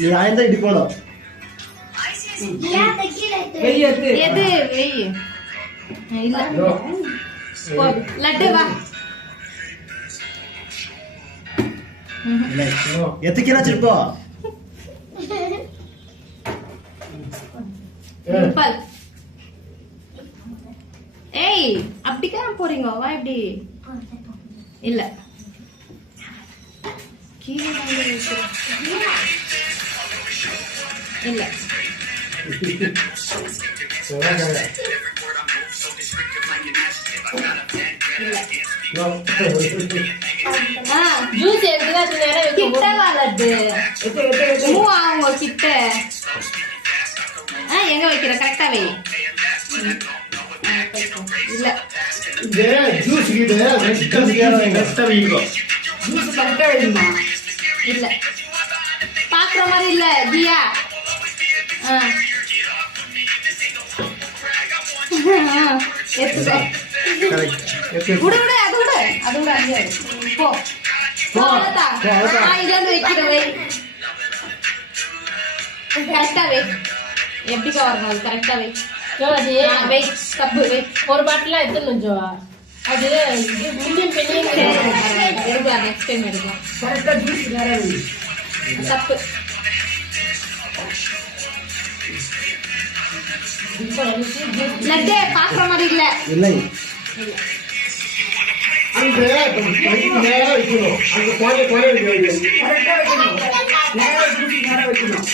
நீ ஆயந்தா இடி போடும். எது வெய் இல்ல லட்டு வா எத்துக்கிறா சிற்போ ஏய் அப்படிக்கான போறீங்க வா இப்படி இல்ல கீழே இல்ல ஜூஸ் எடுத்துனா கிட்ட வாழது அவங்க கிட்ட எங்க வைக்கிற கரெக்டா வை இல்ல ஜூஸ் கரெக்டா வைங்க. இல்ல பாக்குற மாதிரி இல்ல தியா விடு விடு அது விடு அது விடு அங்கே போ இதான் வைக்கிற வை கரெக்டா வை எப்படிக்கா வரணும் அது கரெக்டா வை வை தப்பு வை ஒரு பாட்டிலாம் எடுத்துன்னு ஜோவா அது மீடியம் பெரிய எடுக்கலாம் நெக்ஸ்ட் டைம் எடுக்கலாம் கரெக்டா ஜூஸ் வேற வை. தப்பு லட்டே பாக்குற மாதிரி இல்ல இல்லை அங்க நேரா வைக்கணும். அங்க கோலை வைக்கணும். கரெக்டா வைக்கணும். நேரா ஜூஸ் நேரா வைக்கணும்.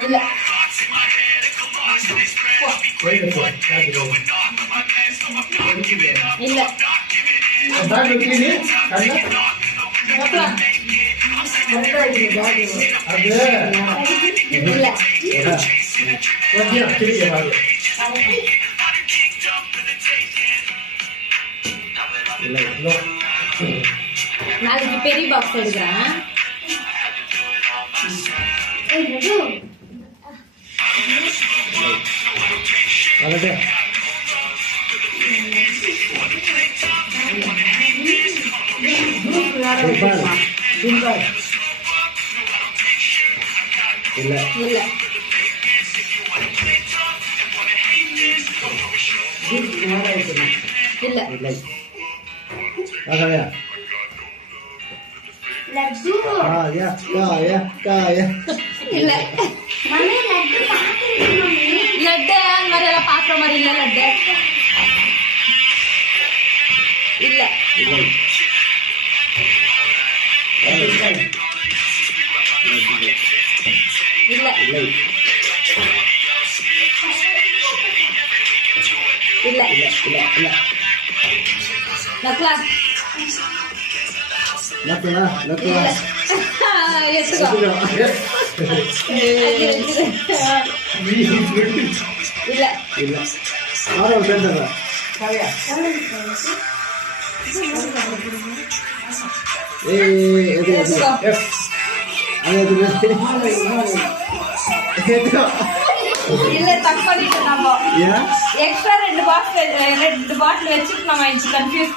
இல்ல நாளைக்கு பெரிய பாக்ஸ் எடுக்கிறேன். இல்ல இல்ல இல்லை காயா இல்ல லட்டு அந்த மாதிரி எல்லாம் பாக்குற மாதிரி இல்ல லட்டு இல்ல இல்ல இல்ல நக்லா இல்ல தப்பு பண்ணிட்டு நம்ம எக்ஸ்ட்ரா 2 பாட்டில் வச்சுட்டு நம்ம கன்ஃபியூஸ்